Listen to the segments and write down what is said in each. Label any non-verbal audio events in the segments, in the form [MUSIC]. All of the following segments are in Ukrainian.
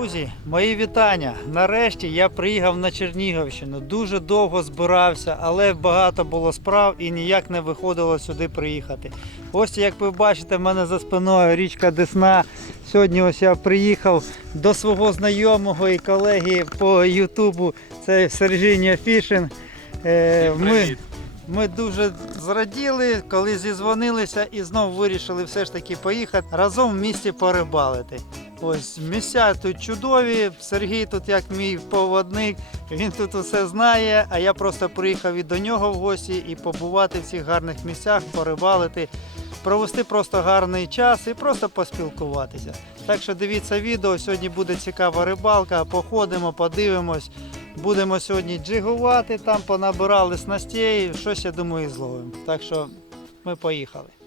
Друзі, мої вітання. Нарешті я приїхав на Чернігівщину. Дуже довго збирався, але багато було справ і ніяк не виходило сюди приїхати. Ось як ви бачите, в мене за спиною річка Десна. Сьогодні ось я приїхав до свого знайомого і колеги по Ютубу. Це Сержіння Фішин. Е, Ми, ми дуже зраділи, коли зізвонилися і знов вирішили все ж таки поїхати разом в місті порибалити. Ось місця тут чудові. Сергій тут як мій поводник. Він тут усе знає. А я просто приїхав і до нього в гості і побувати в цих гарних місцях, порибалити, провести просто гарний час і просто поспілкуватися. Так що дивіться відео. Сьогодні буде цікава рибалка. Походимо, подивимось. Будемо сьогодні джигувати, там понабирали снастей, щось я думаю, зловимо. Так що ми поїхали.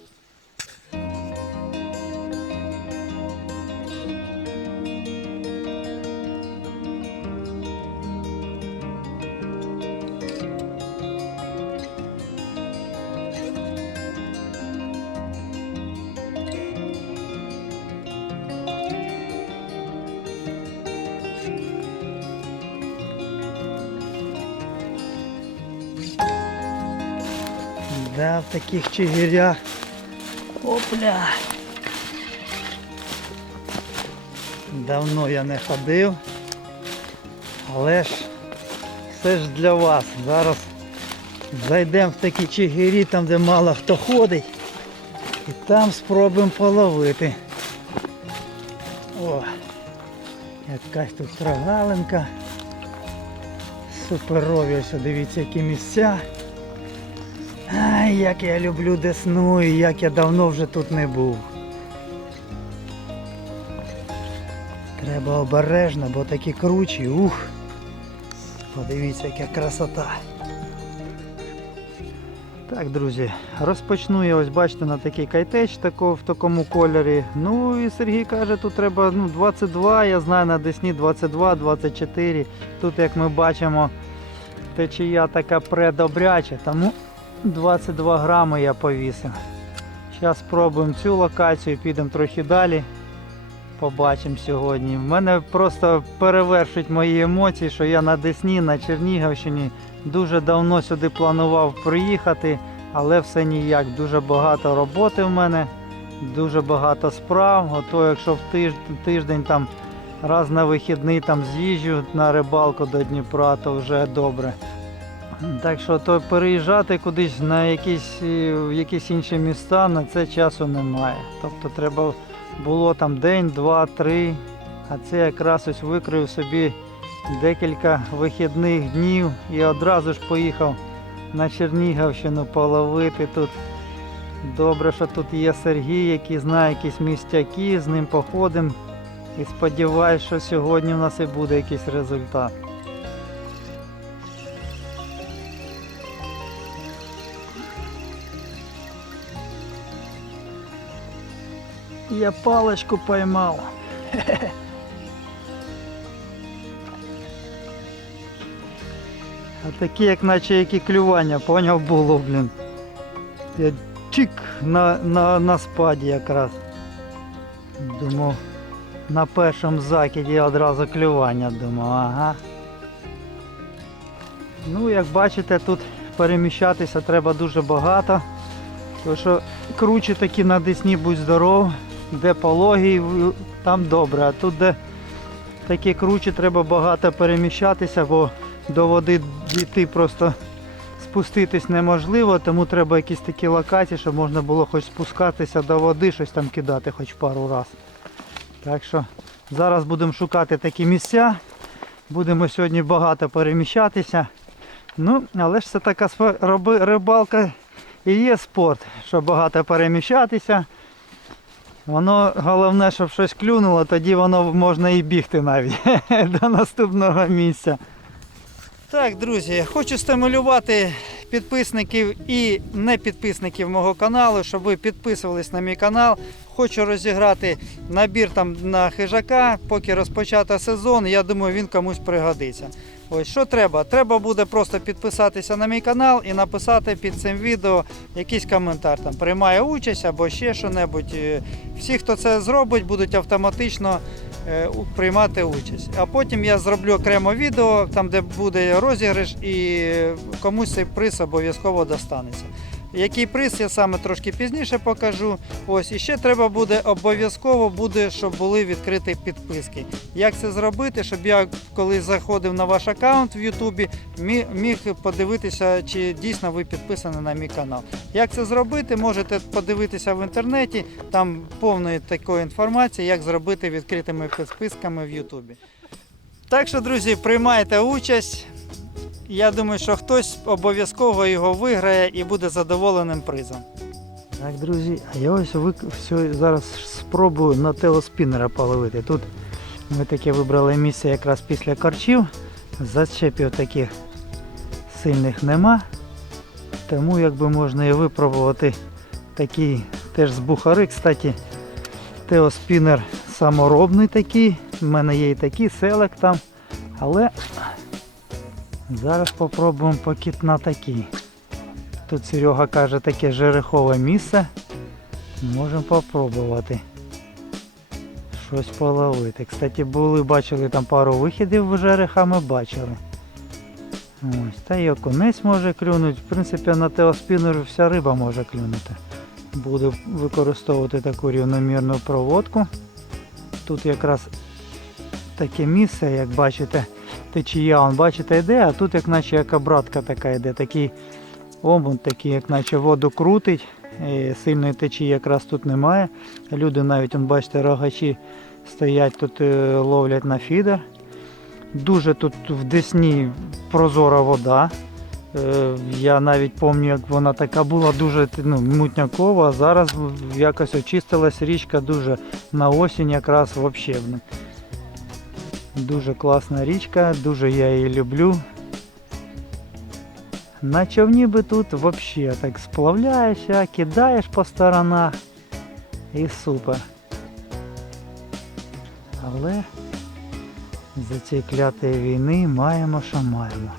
Да, в таких чигирях. Опля. Давно я не ходив. Але ж все ж для вас. Зараз зайдемо в такі чигирі, там де мало хто ходить. І там спробуємо половити. О, якась тут прогалинка. Суперові, ось дивіться, які місця. Ай, як я люблю Десну і як я давно вже тут не був. Треба обережно, бо такі кручі, ух. Подивіться, яка красота. Так, друзі, розпочну я ось бачите на такий кайтеч тако, в такому кольорі. Ну і Сергій каже, тут треба ну, 22, я знаю на Десні 22, 24. Тут як ми бачимо, течія така предобряча, тому 22 грами я повісив. Зараз спробуємо цю локацію, підемо трохи далі. Побачимо сьогодні. В мене просто перевершують мої емоції, що я на Десні, на Чернігівщині дуже давно сюди планував приїхати, але все ніяк. Дуже багато роботи в мене, дуже багато справ. Ото якщо в тиждень, тиждень там раз на вихідний там з'їжджу на рибалку до Дніпра, то вже добре. Так що то переїжджати кудись на якісь, е, в якісь інші міста на це часу немає. Тобто треба було там день, два, три, а це якраз ось викрив собі декілька вихідних днів і одразу ж поїхав на Чернігівщину половити тут. Добре, що тут є Сергій, який знає якісь містяки, з ним походимо. І сподіваюся, що сьогодні в нас і буде якийсь результат. Я палочку поймал. А такі, як наче які клювання, поняв було, блін. Я чик на, на, на спаді якраз. Думав, на першому закиді одразу клювання, думав, ага. Ну, як бачите, тут переміщатися треба дуже багато. Тому що кручі такі на Десні будь здоров, де пологий, там добре. А тут, де такі кручі, треба багато переміщатися, бо до води дійти просто спуститись неможливо, тому треба якісь такі локації, щоб можна було хоч спускатися до води, щось там кидати хоч пару раз. Так що зараз будемо шукати такі місця. Будемо сьогодні багато переміщатися. Ну, але ж це така рибалка і є спорт, щоб багато переміщатися. Воно головне, щоб щось клюнуло, тоді воно можна і бігти навіть [LAUGHS] до наступного місця. Так, друзі, хочу стимулювати підписників і не підписників мого каналу, щоб ви підписувались на мій канал. Хочу розіграти набір там на хижака, поки розпочато сезон. Я думаю, він комусь пригодиться. Ось що треба? Треба буде просто підписатися на мій канал і написати під цим відео якийсь коментар. Там приймає участь або ще що-небудь. Е, Всі, хто це зробить, будуть автоматично е, приймати участь. А потім я зроблю окремо відео, там де буде розіграш, і комусь цей приз обов'язково достанеться. Який приз я саме трошки пізніше покажу. Ось і ще треба буде обов'язково буде, щоб були відкриті підписки. Як це зробити, щоб я коли заходив на ваш аккаунт в Ютубі, міг подивитися, чи дійсно ви підписані на мій канал. Як це зробити, можете подивитися в інтернеті. Там повної такої інформації, як зробити відкритими підписками в Ютубі. Так що, друзі, приймайте участь. Я думаю, що хтось обов'язково його виграє і буде задоволеним призом. Так, друзі, а я ось вик... все, зараз спробую на телоспінера половити. Тут ми таке вибрали місце якраз після корчів. Зачепів таких сильних нема. Тому якби можна і випробувати такий теж з бухари. Кстати, теоспінер саморобний такий. У мене є і такий селек там. Але зараз попробуємо покіт на такий. Тут Серега каже таке жерехове місце. Можемо попробувати щось половити. Кстати, були, бачили там пару вихідів в жереха, ми бачили. Ось, та й окунець може клюнути. В принципі, на теоспінер вся риба може клюнути. Буду використовувати таку рівномірну проводку. Тут якраз таке місце, як бачите, течія, он, бачите, йде, а тут як наче як обратка така йде, такий омут, такий, як наче воду крутить. Сильної течії якраз тут немає. Люди навіть, он, бачите, рогачі стоять тут е, ловлять на фідер. Дуже тут в Десні прозора вода. Е, Я навіть пам'ятаю, як вона така була дуже ну, мутнякова, а зараз якось очистилась річка дуже на осінь якраз взагалі. Дуже класна річка, дуже я її люблю. На човні би тут взагалі так сплавляєшся, кидаєш по сторонах і супер. Але за цієї клятої війни маємо, що маємо.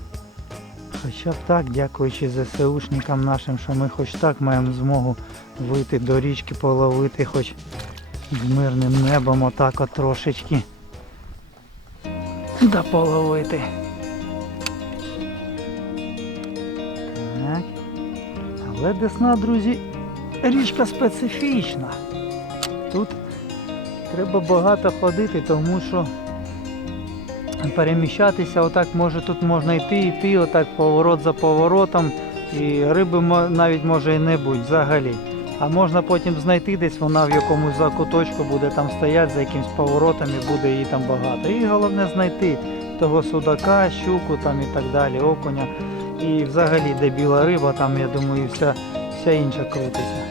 Хоча б так, дякуючи ЗСУшникам нашим, що ми хоч так маємо змогу вийти до річки, половити хоч з мирним небом отак от трошечки. Да. Так. Але Десна, друзі, річка специфічна. Тут треба багато ходити, тому що переміщатися отак може тут можна йти, йти, отак поворот за поворотом. І риби навіть може і не бути взагалі. А можна потім знайти десь, вона в якомусь закуточку буде там стояти за якимсь поворотом і буде її там багато. І головне знайти того судака, щуку там і так далі, окуня. І взагалі де біла риба, там я думаю вся, вся інша крутиться.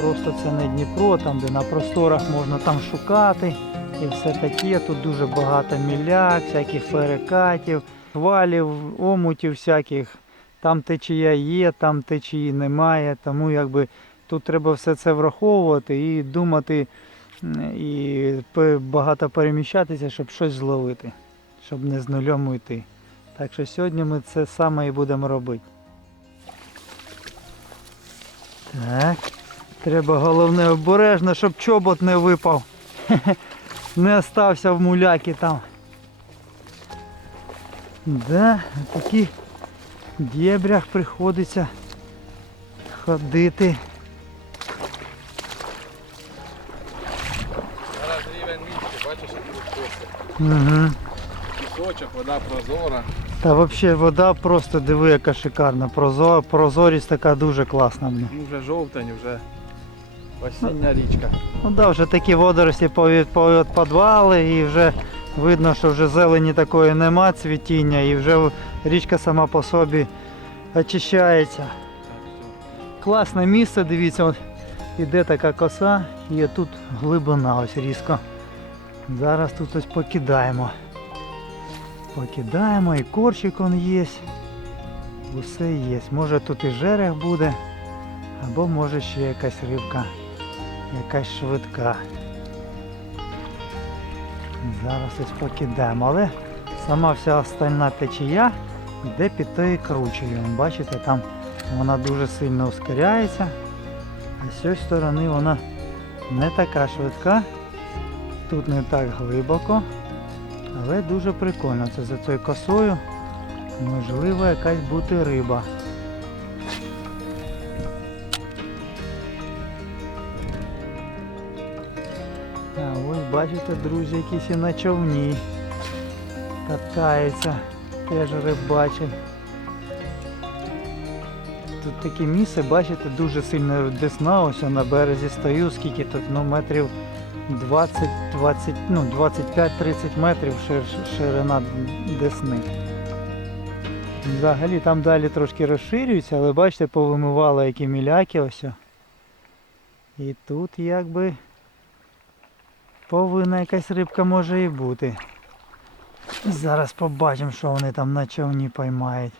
Просто це не Дніпро, там де на просторах можна там шукати і все таке. Тут дуже багато міляк, всяких перекатів, валів, омутів всяких. Там течія є, там течії немає. Тому якби тут треба все це враховувати і думати, і багато переміщатися, щоб щось зловити, щоб не з нульом йти. Так що сьогодні ми це саме і будемо робити. Так. Треба головне обережно, щоб чобот не випав. [LAUGHS] Не остався в муляки там. Да, в таких дєбрях приходиться ходити. Угу. Пісочок, вода прозора. Та взагалі вода просто диви, яка шикарна. Прозо, прозорість така дуже класна. Блін. Ну вже жовтень, вже осіння річка. Ну да, вже такі водорості повід- повідпадвали і вже видно, що вже зелені такої нема, цвітіння, і вже річка сама по собі очищається. Класне місце, дивіться, от іде така коса, і тут глибина ось різко. Зараз тут ось покидаємо. Покидаємо, і корчик он є. Усе є. Може тут і жерех буде, або може ще якась рибка, якась швидка. Зараз ось покидаємо, але Сама вся остальна течія йде під тою кручею. Бачите, там вона дуже сильно ускоряється, а з цієї сторони вона не така швидка, тут не так глибоко, але дуже прикольно. Це за цією косою можливо якась бути риба. А ось бачите, друзі, якісь і на човні катаються, теж рибачать. Тут таке місце, бачите, дуже сильно десна, ось я на березі стою, скільки тут, ну метрів 20, 20, ну 25-30 метрів шир- ширина десни. Взагалі там далі трошки розширюється, але бачите, повимивало які міляки ось. І тут якби повинна якась рибка може і бути. Зараз побачимо, що вони там на човні поймають.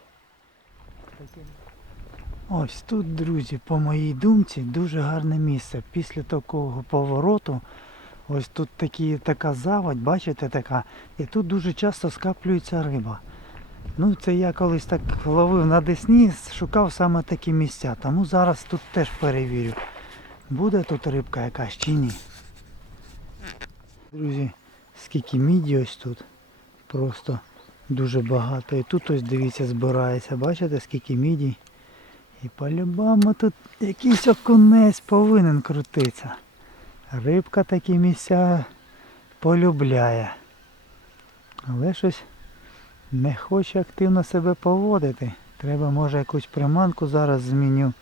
Ось тут, друзі, по моїй думці, дуже гарне місце. Після такого повороту, ось тут такі, така заводь, бачите, така, і тут дуже часто скаплюється риба. Ну, це я колись так ловив на Десні, шукав саме такі місця. Тому зараз тут теж перевірю, буде тут рибка якась чи ні. Друзі, скільки міді ось тут. Просто дуже багато. І тут ось дивіться збирається. Бачите, скільки міді. І по-любому тут якийсь окунець повинен крутитися. Рибка такі місця полюбляє. Але щось не хоче активно себе поводити. Треба може якусь приманку зараз зміню.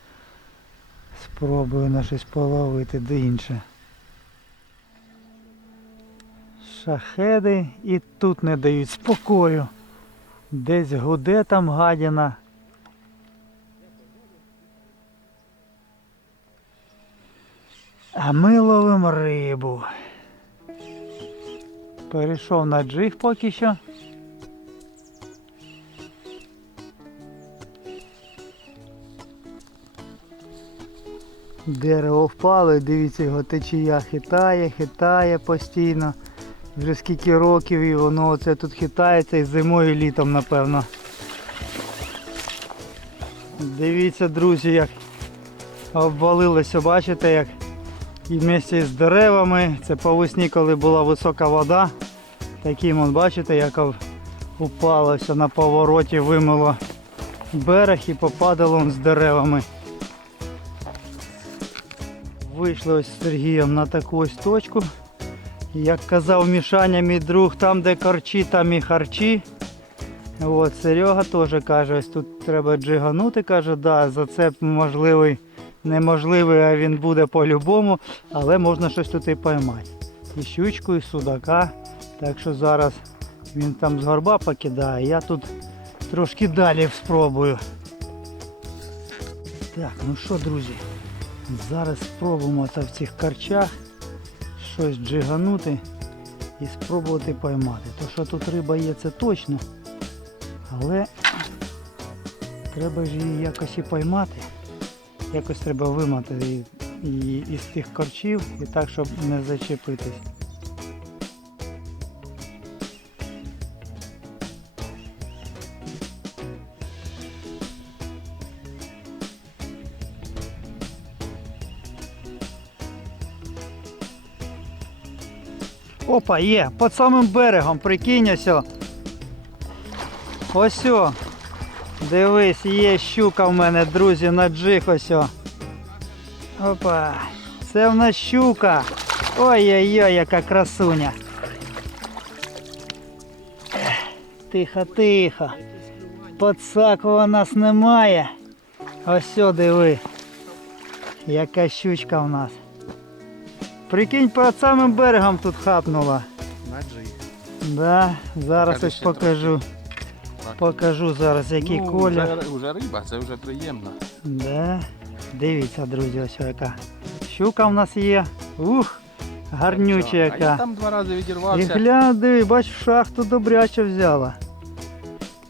Спробую на щось половити де інше. Шахеди і тут не дають спокою. Десь гуде там гадіна. А ми ловимо рибу. Перейшов на джиг поки що. Дерево впало дивіться, його течія хитає, хитає постійно. Вже скільки років і воно оце тут хитається і зимою і літом, напевно. Дивіться, друзі, як обвалилося, бачите, як і вместе з деревами. Це по весні, коли була висока вода. Таким от бачите, як об- упало все на повороті, вимило берег і попадало з деревами. Вийшли ось з Сергієм на таку точку. Як казав Мішаня, мій друг, там де корчі, там і харчі. От, Серега теж каже, ось тут треба джиганути, каже, да, зацеп можливий, неможливий, а він буде по-любому, але можна щось тут і поймати. І щучку, і судака. Так що зараз він там з горба покидає, я тут трошки далі спробую. Так, ну що, друзі, зараз спробуємо в цих карчах щось джиганути і спробувати поймати. То що тут риба є, це точно. Але треба ж її якось і поймати. Якось треба вимати її із тих корчів і так, щоб не зачепитись. Опа, є, під самим берегом, прикинь ось. Ось. Дивись, є щука в мене, друзі, на джиг ось. Опа. Це в нас щука. Ой-ой-ой, яка красуня. Тихо, тихо. Подсаку у нас немає. Ось диви. Яка щучка в нас. Прикинь, перед самим берегом тут хапнула. На джиг. Да, зараз ось покажу. Покажу зараз який ну, колір. Вже, вже риба, це вже приємно. Да. Дивіться, друзі, ось яка. Щука в нас є. Ух, гарнюча А я яка. там два рази І відірвався. глянь, диви, бач, в шахту добряче взяла.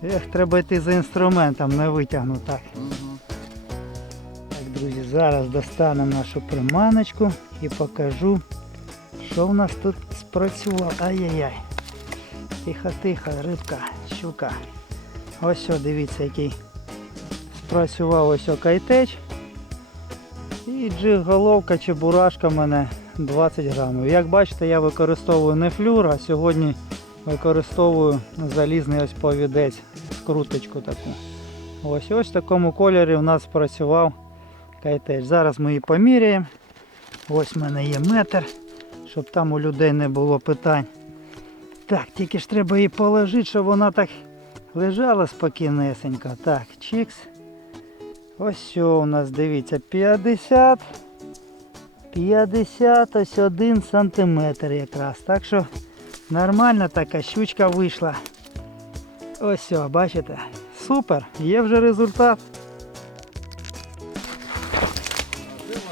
Ех, треба йти за інструментом, не витягну так. Мгм. Так, друзі, зараз достанемо нашу приманочку і покажу, що в нас тут спрацювало. Ай-яй-яй. Тихо, тихо, рибка, щука. Ось що, дивіться, який спрацював ось о кайтеч. І джиг головка чи бурашка в мене 20 грамів. Як бачите, я використовую не флюр, а сьогодні використовую залізний ось повідець, скруточку таку. Ось ось в такому кольорі у нас працював кайтеч. Зараз ми її поміряємо. Ось в мене є метр, щоб там у людей не було питань. Так, тільки ж треба її положити, щоб вона так лежала спокійнесенько. Так, чікс. Ось що у нас, дивіться, 50. 50 ось 1 сантиметр якраз. Так що нормальна така щучка вийшла. Ось все, бачите? Супер, є вже результат.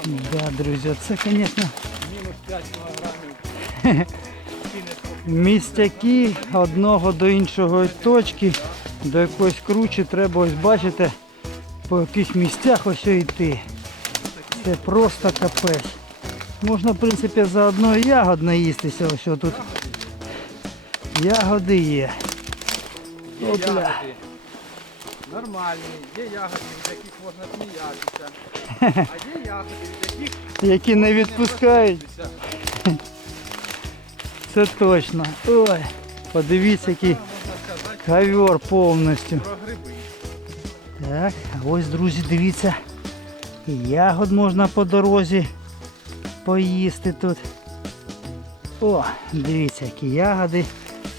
Да, друзі, це, звісно, Мінус 5 кілограмів. [LAUGHS] містяки одного до іншого точки, до якоїсь кручі треба ось бачите, по якихось місцях ось йти. Це просто капець. Можна, в принципі, заодно і ягод наїстися, ось тут. Ягоди є. Є Опля. ягоди. Нормальні, є ягоди, від яких можна сміятися. [LAUGHS] А є ягоди, від яких Які не відпускають. Це точно. Ой, подивіться, який ковер повністю. Так, ось, друзі, дивіться, ягод можна по дорозі поїсти тут. О, дивіться, які ягоди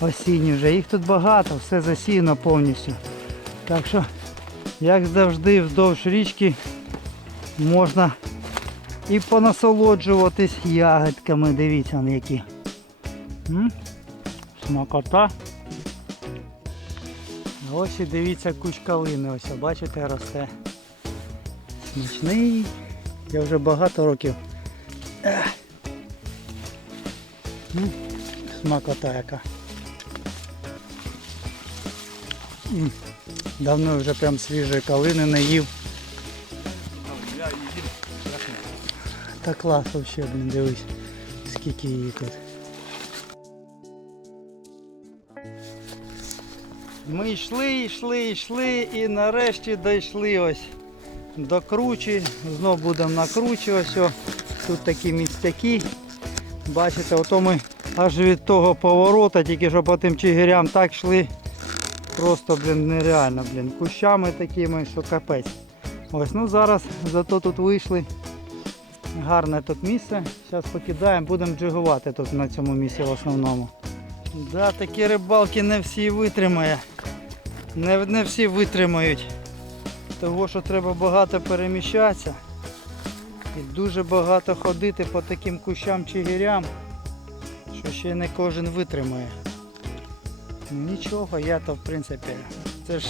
осінні вже. Їх тут багато, все засіяно повністю. Так що, як завжди, вздовж річки можна і понасолоджуватись ягодками. Дивіться, вони які. Смакота. Ось і дивіться куч калини, ось бачите, росте. Смачний. Я вже багато років. Смакота яка. Давно вже прям свіжої калини не їв. Та клас взагалі, блін, дивись, скільки її тут. Ми йшли, йшли, йшли і нарешті дійшли ось до кручі. Знов будемо на. Тут такі містяки. Бачите, ото ми аж від того поворота, тільки що по тим чигирям так йшли. Просто, блін, нереально, блін. Кущами такими, що капець. Ось, ну зараз зато тут вийшли. Гарне тут місце. Зараз покидаємо, будемо джигувати тут на цьому місці в основному. Да, такі рибалки не всі витримає. Не, не всі витримають. Того, що треба багато переміщатися. І дуже багато ходити по таким кущам чигирям, що ще не кожен витримає. Нічого, я то в принципі. Це ж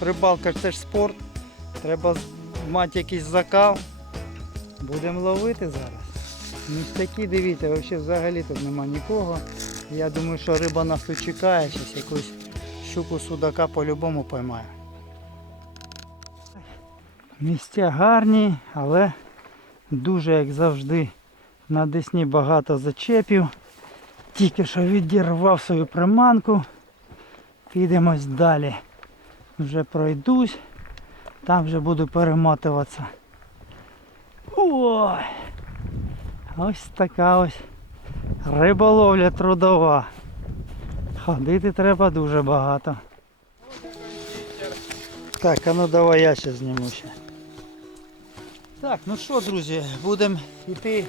рибалка це ж спорт. Треба мати якийсь закал. Будемо ловити зараз. Ну такі дивіться, взагалі тут нема нікого. Я думаю, що риба нас тут чекає, зараз якусь щуку судака по-любому поймаю. Місця гарні, але дуже, як завжди, на Десні багато зачепів. Тільки що відірвав свою приманку. Підемось далі. Вже пройдусь, там вже буду перемотуватися. Ой! Ось така ось риболовля трудова. Ходити треба дуже багато. Так, а ну давай я ще зніму ще. Так, ну що, друзі, будемо йти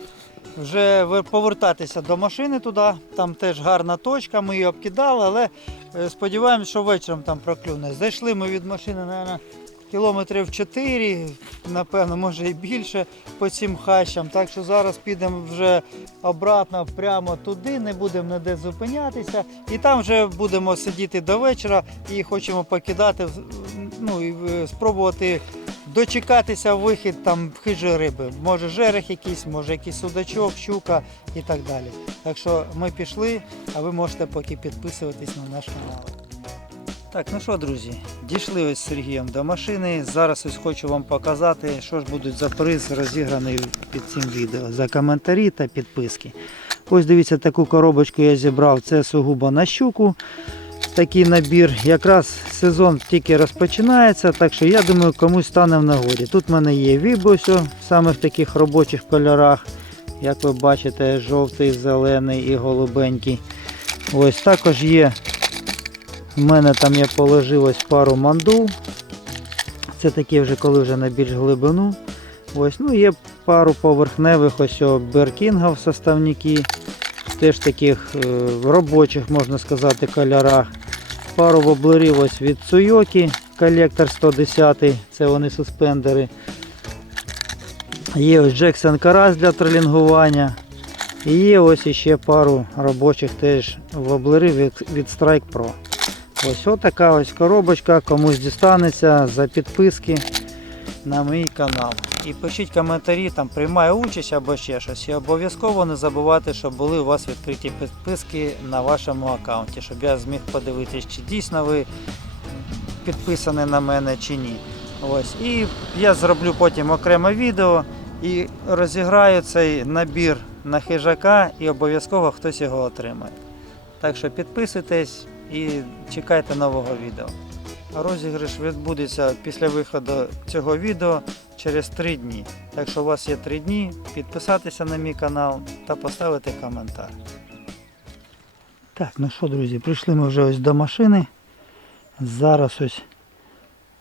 вже повертатися до машини туди. Там теж гарна точка, ми її обкидали, але е, сподіваємось, що вечором там проклюне. Зайшли ми від машини, мабуть, кілометрів 4, напевно, може і більше по цим хащам. Так що зараз підемо вже обратно прямо туди, не будемо ніде зупинятися. І там вже будемо сидіти до вечора і хочемо покидати, ну і е, спробувати дочекатися вихід там хижої риби. Може жерех якийсь, може якийсь судачок, щука і так далі. Так що ми пішли, а ви можете поки підписуватись на наш канал. Так, ну що, друзі, дійшли ось з Сергієм до машини. Зараз ось хочу вам показати, що ж будуть за приз розіграний під цим відео. За коментарі та підписки. Ось дивіться, таку коробочку я зібрав. Це сугубо на щуку. такий набір. Якраз сезон тільки розпочинається, так що я думаю, комусь стане в нагоді. Тут в мене є вібусю саме в таких робочих кольорах. Як ви бачите, жовтий, зелений і голубенький. Ось також є. У мене там я положив ось пару мандул. Це такі вже коли вже на більш глибину. Ось, ну є пару поверхневих ось беркінгів составники. Теж таких е, робочих, можна сказати, кольорах. Пару воблерів ось від Цуйокі, колектор 110, це вони суспендери. Є ось Джексон Карас для тролінгування. І є ось іще пару робочих теж воблерів від Strike Pro. Ось отака ось коробочка, комусь дістанеться за підписки на мій канал. І пишіть коментарі, там приймаю участь або ще щось. І обов'язково не забувайте, щоб були у вас відкриті підписки на вашому аккаунті, щоб я зміг подивитися, чи дійсно ви підписані на мене чи ні. Ось. І я зроблю потім окреме відео і розіграю цей набір на хижака і обов'язково хтось його отримає. Так що підписуйтесь і чекайте нового відео. Розіграш відбудеться після виходу цього відео через 3 дні. Так що у вас є 3 дні підписатися на мій канал та поставити коментар. Так, ну що, друзі, прийшли ми вже ось до машини. Зараз ось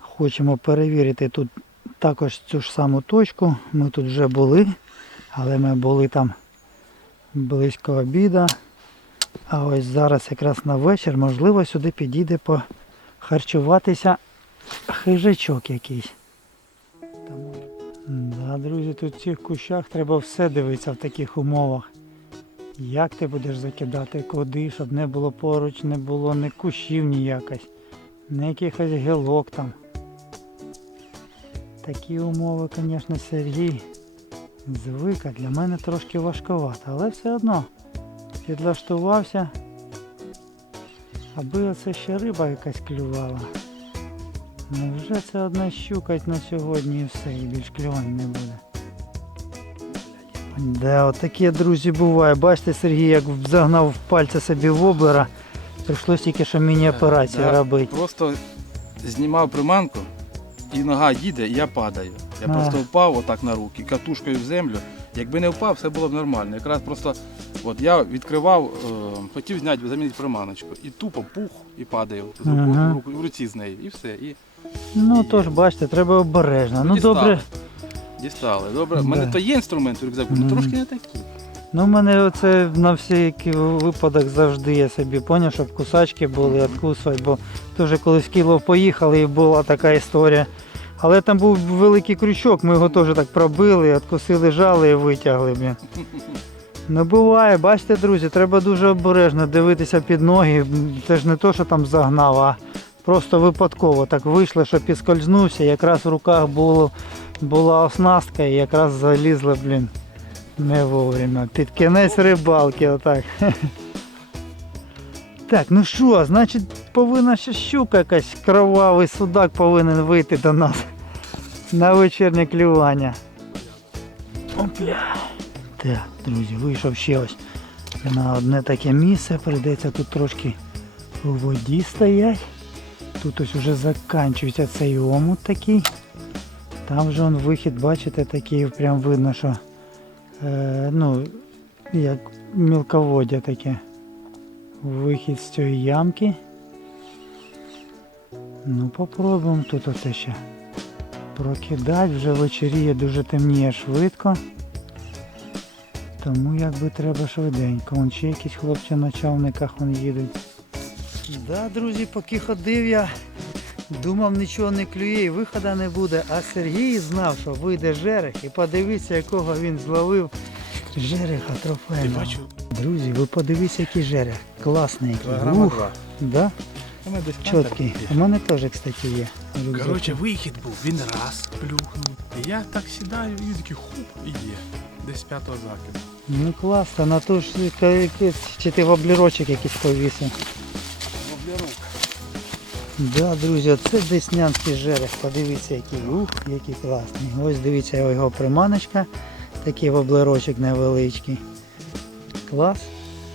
хочемо перевірити тут також цю ж саму точку. Ми тут вже були, але ми були там близько обіда. А ось зараз якраз на вечір, можливо, сюди підійде похарчуватися хижачок якийсь. Да, друзі, тут в цих кущах треба все дивитися в таких умовах. Як ти будеш закидати, куди, щоб не було поруч, не було ні кущів ніякось, ні якихось гілок там. Такі умови, звісно, Сергій звик, а для мене трошки важковато, але все одно підлаштувався, аби оце ще риба якась клювала. Ну вже це одна щука на сьогодні і все, і більш клювань не буде. Да, от такі, друзі, буває. Бачите, Сергій, як загнав пальця собі в облера, прийшлось тільки що міні-операцію Да, робити. Просто знімав приманку і нога їде, і я падаю. Я А. просто впав отак на руки, катушкою в землю. Якби не впав, все було б нормально. Якраз просто от я відкривав, е, хотів зняти, замінити приманочку. І тупо пух і падаю з руку, Ага. в, руку, в руці з нею. І все. І Ну тож, бачите, треба обережно. Ну дістали. добре. Дістали. Добре. У мене Да. то є інструмент у рюкзаку, Мгм. але трошки не такі. Ну, в мене оце на всякий випадок завжди я собі поняв, щоб кусачки були, відкусувати, бо теж колись в Кілов поїхали і була така історія. Але там був великий крючок, ми його теж так пробили, відкусили жали і витягли. Блін. Ну буває, бачите, друзі, треба дуже обережно дивитися під ноги. Це ж не то, що там загнав, а просто випадково так вийшло, що підскользнувся, якраз в руках було, була оснастка і якраз залізла, блін. Не вовремя. Під кінець рибалки, отак. [LAUGHS] Так, ну що, значить повинна ще щука якась, кровавий судак повинен вийти до нас на вечірнє клювання. Опля. Так, друзі, вийшов ще ось на одне таке місце, прийдеться тут трошки у воді стоять. Тут ось уже закінчується цей омут такий. Там же он вихід, бачите, такий прям видно, що е, ну, як мілководдя таке. Вихід з цієї ямки. Ну, попробуємо тут оце ще прокидати. Вже вечоріє дуже темніє швидко. Тому якби треба швиденько. Вон ще якісь хлопці на човниках вон їдуть. Да, друзі, поки ходив я, думав нічого не клює і виходу не буде. А Сергій знав, що вийде жерех і подивіться, якого він зловив жереха трофейного. Друзі, ви подивіться, який жерех. Класний. Кілограма Ух, два. да? У мене десь Чіткий. У мене теж, кстати, є. рюкзак. Коротше, вихід був, він раз плюхнув. І я так сідаю і такий хуп і є. Десь п'ятого закиду. Ну класно, на ту ж якийсь- чи ти воблерочок якийсь повісив. Да, друзі, це деснянський жерех. Подивіться, який ух, який класний. Ось дивіться його приманочка. Такий воблерочок невеличкий. Клас.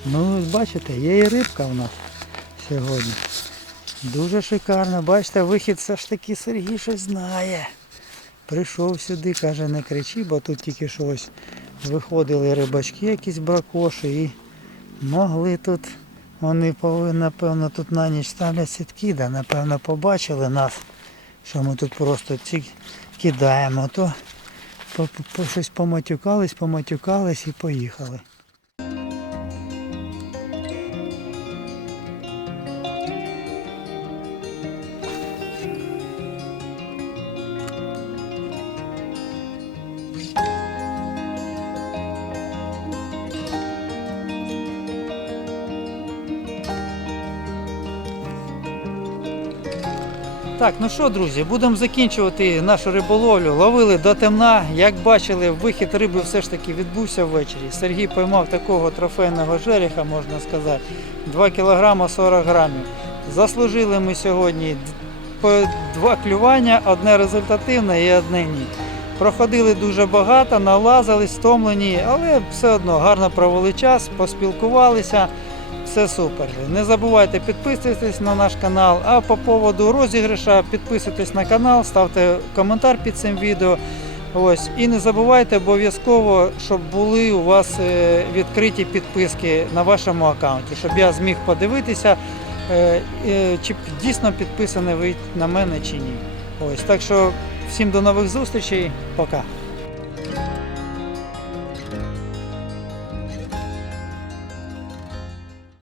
Ну, бачите, є і рибка у нас сьогодні. Дуже шикарно. Бачите, вихід все ж таки Сергій щось знає. Прийшов сюди, каже, не кричи, бо тут тільки що ось виходили рибачки, якісь бракоші і могли тут. Вони повинні, напевно, тут на ніч ставлять сітки, да, напевно, побачили нас, що ми тут просто ці кидаємо, то щось поматюкались, поматюкались і поїхали. Так, ну що, друзі, будемо закінчувати нашу риболовлю. Ловили до темна. Як бачили, вихід риби все ж таки відбувся ввечері. Сергій поймав такого трофейного жереха, можна сказати, 2 кг 40 грамів. Заслужили ми сьогодні два клювання, одне результативне і одне ні. Проходили дуже багато, налазили, стомлені, але все одно гарно провели час, поспілкувалися. Все супер. Не забувайте підписуватись на наш канал. А по поводу розіграша підписуйтесь на канал, ставте коментар під цим відео. Ось. І не забувайте обов'язково, щоб були у вас е, відкриті підписки на вашому аккаунті, щоб я зміг подивитися, е, е, чи дійсно підписані ви на мене чи ні. Ось. Так що всім до нових зустрічей. Пока.